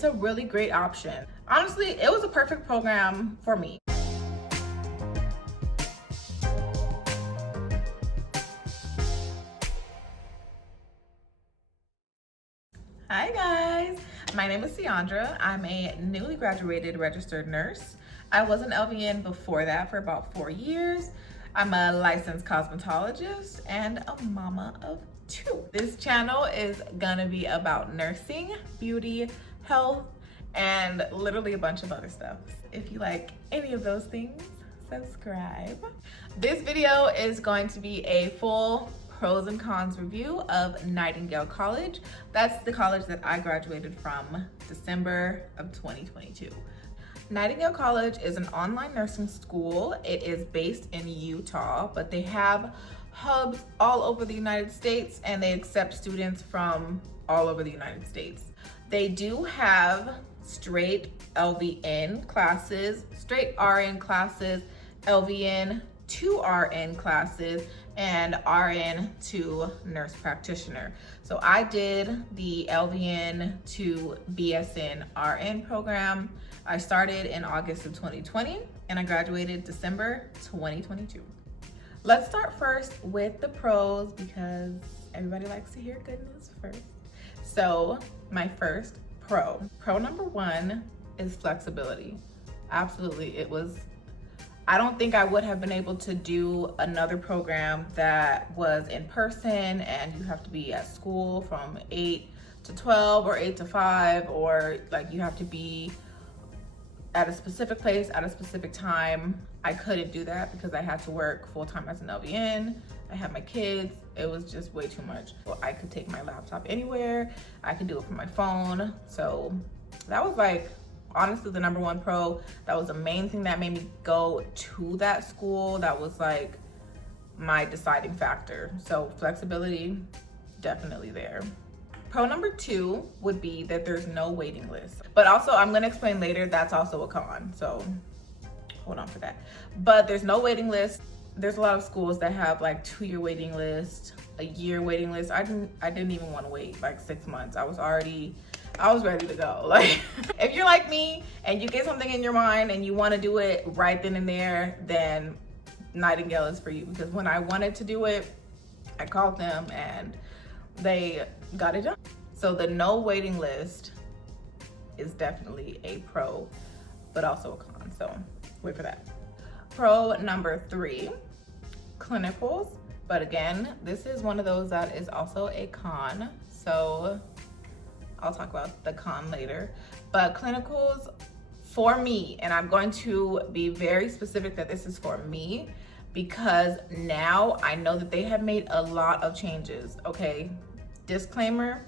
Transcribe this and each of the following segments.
it's a really great option. Honestly, it was a perfect program for me. Hi guys, my name is Ciandra. I'm a newly graduated registered nurse. I was an LVN before that for about 4 years. I'm a licensed cosmetologist and a mama of 2. This channel is gonna be about nursing, beauty, health, and literally a bunch of other stuff. If you like any of those things, subscribe. This video is going to be a full pros and cons review of Nightingale College. That's the college that I graduated from December of 2022. Nightingale College is an online nursing school. It is based in Utah, but they have hubs all over the United States and they accept students from all over the United States. They do have straight LVN classes, straight RN classes, LVN to RN classes, and RN to nurse practitioner. So I did the LVN to BSN RN program. I started in August of 2020 and I graduated December 2022. Let's start first with the pros because everybody likes to hear good news first. So my first pro number 1 is flexibility. Absolutely, I don't think I would have been able to do another program that was in person and you have to be at school from 8 to 12 or 8 to 5, or like you have to be at a specific place at a specific time. I couldn't do that because I had to work full-time as an LVN. I had my kids. It was just way too much. Well, I could take my laptop anywhere. I could do it from my phone. So that was like, honestly, the number 1 pro. That was the main thing that made me go to that school. That was like my deciding factor. So flexibility, definitely there. Pro number 2 would be that there's no waiting list. But also, I'm gonna explain later, that's also a con. So hold on for that. But there's no waiting list. There's a lot of schools that have like 2-year waiting list, a year waiting list. I didn't even want to wait like 6 months. I was ready to go. Like, if you're like me and you get something in your mind and you want to do it right then and there, then Nightingale is for you. Because when I wanted to do it, I called them and they got it done. So the no waiting list is definitely a pro, but also a con. So wait for that. Pro number 3, clinicals. But again, this is one of those that is also a con. So I'll talk about the con later. But clinicals for me, and I'm going to be very specific that this is for me because now I know that they have made a lot of changes, okay? Disclaimer,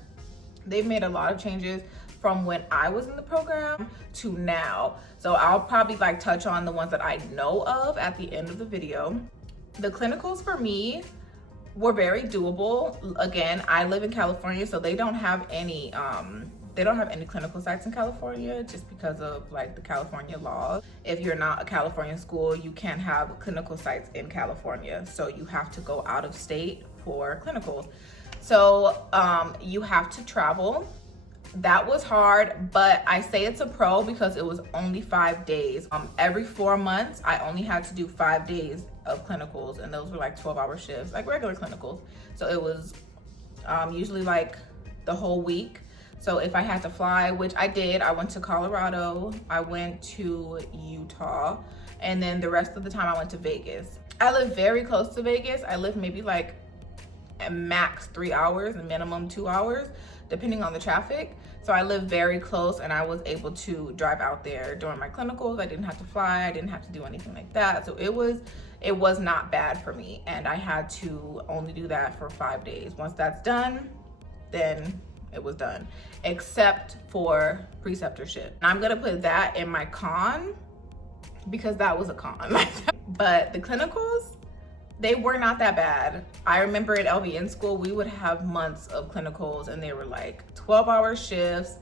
they've made a lot of changes from when I was in the program to now. So I'll probably like touch on the ones that I know of at the end of the video. The clinicals for me were very doable. Again, I live in California, so they don't have any clinical sites in California just because of like the California laws. If you're not a California school, you can't have clinical sites in California. So you have to go out of state for clinicals. So you have to travel. That was hard, but I say it's a pro because it was only 5 days. Every 4 months, I only had to do 5 days of clinicals, and those were like 12-hour shifts, like regular clinicals. So it was usually like the whole week. So if I had to fly, which I did, I went to Colorado, I went to Utah, and then the rest of the time I went to Vegas. I live very close to Vegas. I live maybe like at max 3 hours and minimum 2 hours, depending on the traffic. So I live very close and I was able to drive out there during my clinicals. I didn't have to fly, I didn't have to do anything like that. So it was not bad for me, and I had to only do that for 5 days. Once that's done, then it was done, except for preceptorship. And I'm gonna put that in my con because that was a con. But the clinicals, they were not that bad. I remember at LVN school, we would have months of clinicals and they were like 12-hour shifts.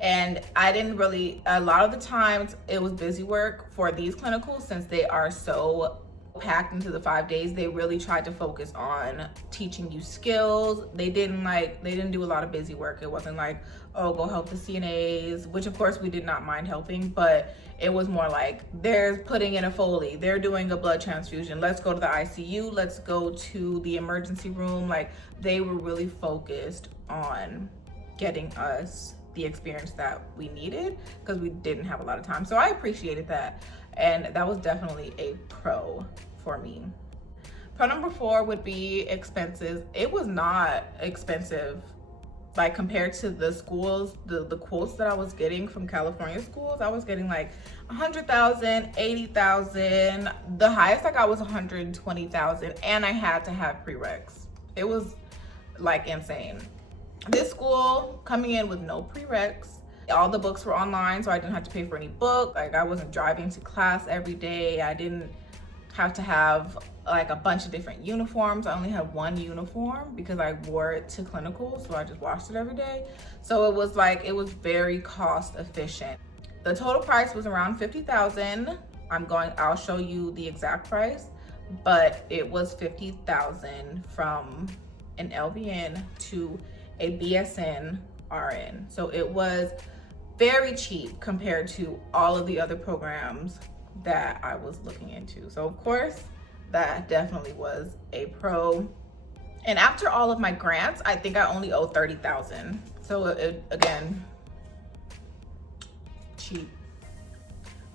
And I didn't really, a lot of the times it was busy work for these clinicals since they are so packed into the 5 days. They really tried to focus on teaching you skills. They didn't do a lot of busy work. It wasn't like, oh, go help the CNAs, which of course we did not mind helping, but it was more like they're putting in a Foley, they're doing a blood transfusion, let's go to the ICU, let's go to the emergency room. Like, they were really focused on getting us the experience that we needed because we didn't have a lot of time. So I appreciated that, and that was definitely a pro for me. Pro number 4 would be expenses. It was not expensive. Like, compared to the schools, the quotes that I was getting from California schools, I was getting like 100,000, 80,000. The highest I got was 120,000, and I had to have prereqs. It was like insane. This school coming in with no prereqs. All the books were online, so I didn't have to pay for any book. Like, I wasn't driving to class every day. I didn't have to have like a bunch of different uniforms. I only had one uniform because I wore it to clinical, so I just washed it every day. So it was very cost efficient. The total price was around 50,000. I'll show you the exact price, but it was 50,000 from an LVN to a BSN RN. So it was very cheap compared to all of the other programs that I was looking into. So of course, that definitely was a pro. And after all of my grants, I think I only owe 30,000. So again, cheap.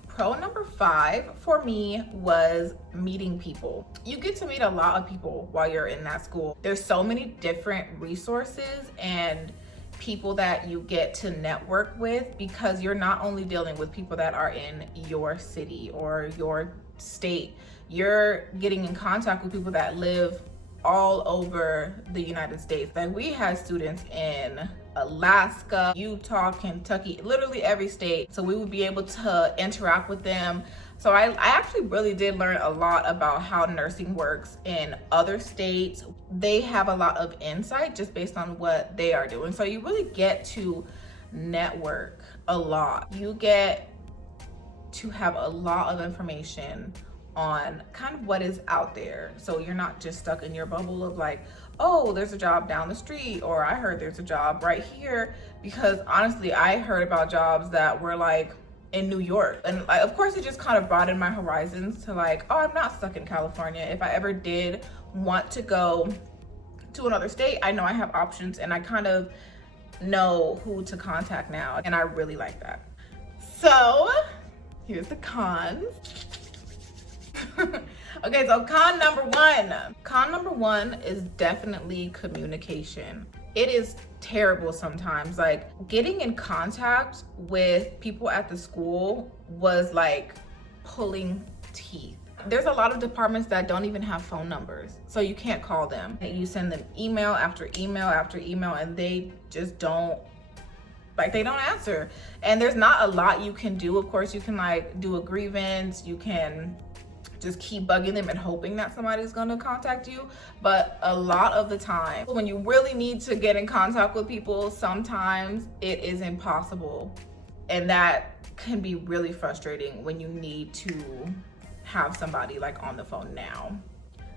Pro number 5 for me was meeting people. You get to meet a lot of people while you're in that school. There's so many different resources and people that you get to network with, because you're not only dealing with people that are in your city or your state, you're getting in contact with people that live all over the United States. Like, we had students in Alaska, Utah, Kentucky, literally every state. So we would be able to interact with them. So I actually really did learn a lot about how nursing works in other states. They have a lot of insight just based on what they are doing. So you really get to network a lot. You get to have a lot of information on kind of what is out there. So you're not just stuck in your bubble of like, oh, there's a job down the street, or I heard there's a job right here. Because honestly, I heard about jobs that were like in New York. And of course, it just kind of broadened my horizons to like, oh, I'm not stuck in California. If I ever did want to go to another state, I know I have options, and I kind of know who to contact now. And I really like that. So here's the cons. Okay, so con number 1. Con number 1 is definitely communication. It is terrible sometimes. Like, getting in contact with people at the school was like pulling teeth. There's a lot of departments that don't even have phone numbers, so you can't call them. You send them email after email after email, and they just don't answer. And there's not a lot you can do. Of course, you can like do a grievance, you can just keep bugging them and hoping that somebody's gonna contact you. But a lot of the time, when you really need to get in contact with people, sometimes it is impossible. And that can be really frustrating when you need to have somebody like on the phone now.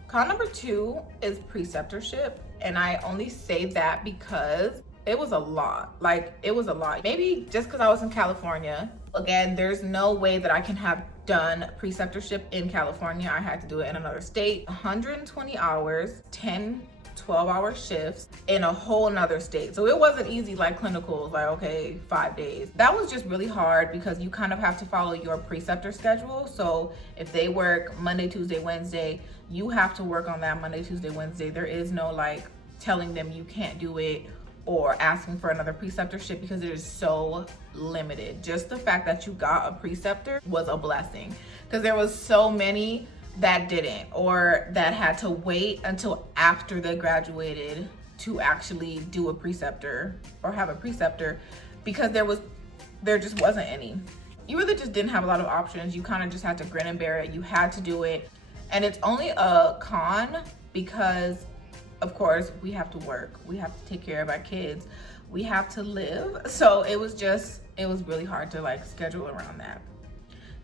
Con number 2 is preceptorship. And I only say that because it was a lot. Like, it was a lot. Maybe just because I was in California. Again, there's no way that I can have done preceptorship in California. I had to do it in another state. 120 hours, 10 12-hour shifts in a whole nother state. So it wasn't easy like clinicals, like, okay, 5 days. That was just really hard because you kind of have to follow your preceptor schedule. So if they work Monday, Tuesday, Wednesday, you have to work on that Monday, Tuesday, Wednesday. There is no like telling them you can't do it or asking for another preceptorship because it is so limited. Just the fact that you got a preceptor was a blessing, because there was so many that didn't, or that had to wait until after they graduated to actually do a preceptor or have a preceptor, because there just wasn't any. You really just didn't have a lot of options. You kind of just had to grin and bear it. You had to do it. And it's only a con because, of course, we have to work. We have to take care of our kids. We have to live. So it was really hard to like schedule around that.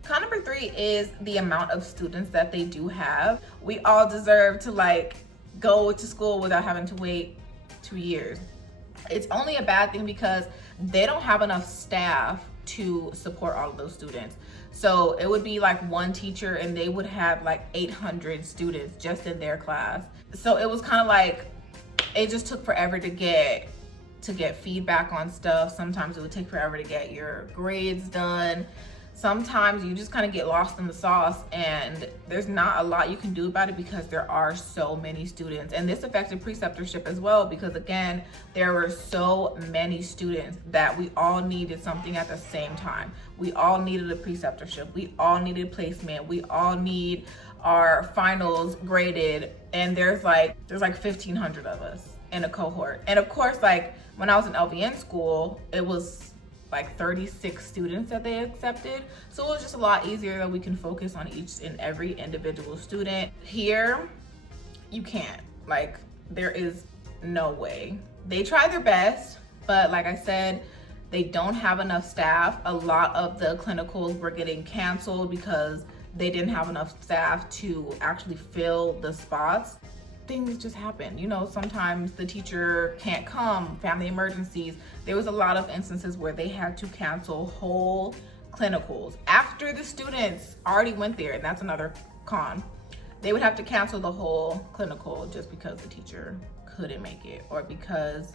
Con number 3 is the amount of students that they do have. We all deserve to like go to school without having to wait 2 years. It's only a bad thing because they don't have enough staff to support all of those students. So it would be like one teacher and they would have like 800 students just in their class. So it was kind of like, it just took forever to get feedback on stuff. Sometimes it would take forever to get your grades done. Sometimes you just kind of get lost in the sauce and there's not a lot you can do about it because there are so many students. And this affected preceptorship as well because again, there were so many students that we all needed something at the same time. We all needed a preceptorship. We all needed placement. We all need our finals graded. And there's like 1,500 of us in a cohort. And of course, like when I was in LVN school, it was like 36 students that they accepted. So it was just a lot easier that we can focus on each and every individual student. Here, you can't. Like, there is no way. They try their best, but like I said, they don't have enough staff. A lot of the clinicals were getting canceled because they didn't have enough staff to actually fill the spots. Things just happen. You know, sometimes the teacher can't come, family emergencies. There was a lot of instances where they had to cancel whole clinicals after the students already went there, and that's another con. They would have to cancel the whole clinical just because the teacher couldn't make it or because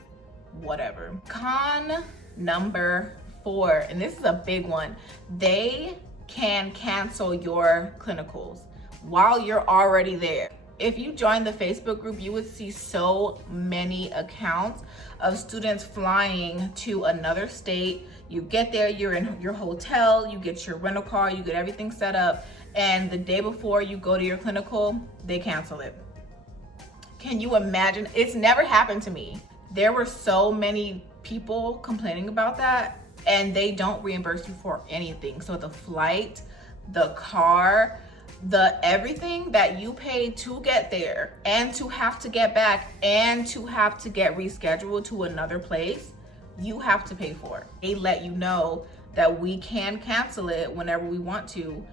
whatever. Con number 4, and this is a big one. They can cancel your clinicals while you're already there. If you join the Facebook group, you would see so many accounts of students flying to another state. You get there, you're in your hotel, you get your rental car, you get everything set up, and the day before you go to your clinical, they cancel it. Can you imagine? It's never happened to me. There were so many people complaining about that, and they don't reimburse you for anything. So the flight, the car, the everything that you paid to get there and to have to get back and to have to get rescheduled to another place, you have to pay for. They let you know that we can cancel it whenever we want to,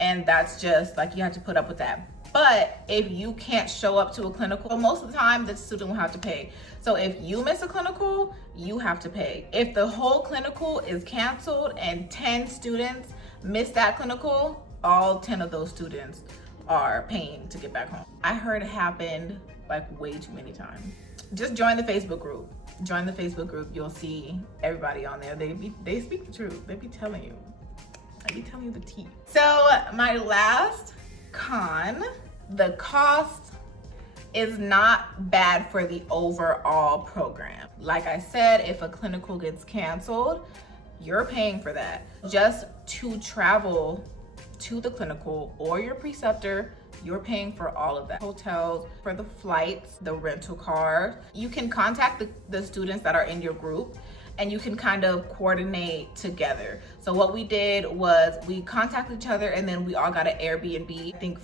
and that's just like, you have to put up with that. But if you can't show up to a clinical, most of the time the student will have to pay. So if you miss a clinical, you have to pay. If the whole clinical is canceled and 10 students miss that clinical, all 10 of those students are paying to get back home. I heard it happened like way too many times. Just join the Facebook group. Join the Facebook group. You'll see everybody on there. They speak the truth. They be telling you. I be telling you the tea. So my last con, the cost is not bad for the overall program. Like I said, if a clinical gets canceled, you're paying for that. Just to travel to the clinical or your preceptor, you're paying for all of that. Hotels, for the flights, the rental car. You can contact the students that are in your group and you can kind of coordinate together. So what we did was we contacted each other and then we all got an Airbnb. I think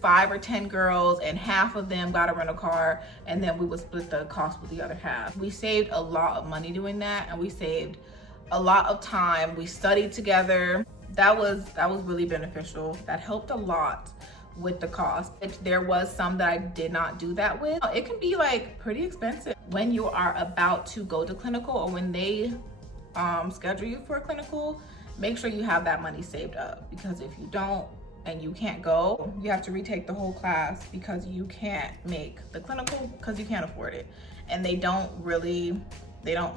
5 or 10 girls and half of them got a rental car, and then we would split the cost with the other half. We saved a lot of money doing that, and we saved a lot of time. We studied together. That was really beneficial. That helped a lot with the cost. There was some that I did not do that with. It can be like pretty expensive when you are about to go to clinical, or when they schedule you for a clinical. Make sure you have that money saved up, because if you don't and you can't go, you have to retake the whole class because you can't make the clinical because you can't afford it. And they don't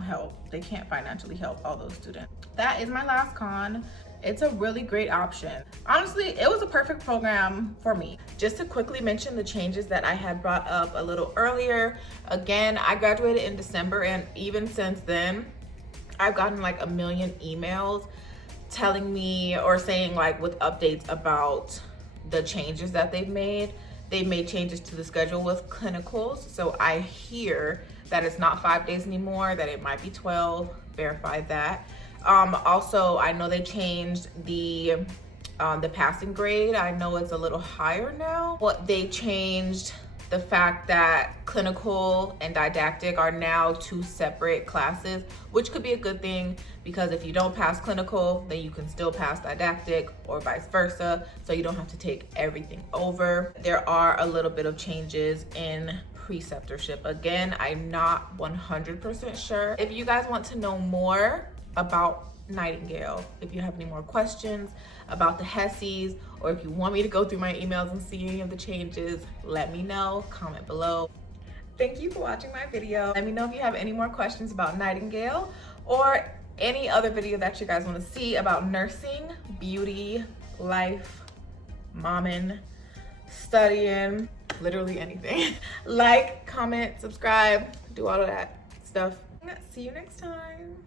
help. They can't financially help all those students. That is my last con. It's a really great option. Honestly, it was a perfect program for me. Just to quickly mention the changes that I had brought up a little earlier. Again, I graduated in December, and even since then, I've gotten like a million emails telling me or saying like with updates about the changes that they've made. They've made changes to the schedule with clinicals. So I hear that it's not 5 days anymore, that it might be 12, verify that. Also, I know they changed the passing grade. I know it's a little higher now. They changed the fact that clinical and didactic are now two separate classes, which could be a good thing because if you don't pass clinical, then you can still pass didactic or vice versa, so you don't have to take everything over. There are a little bit of changes in preceptorship. Again, I'm not 100% sure. If you guys want to know more about Nightingale, if you have any more questions about the HESIs, or if you want me to go through my emails and see any of the changes, let me know, comment below. Thank you for watching my video. Let me know if you have any more questions about Nightingale or any other video that you guys want to see about nursing, beauty, life, momming, studying, literally anything. Like, comment, subscribe, do all of that stuff. See you next time.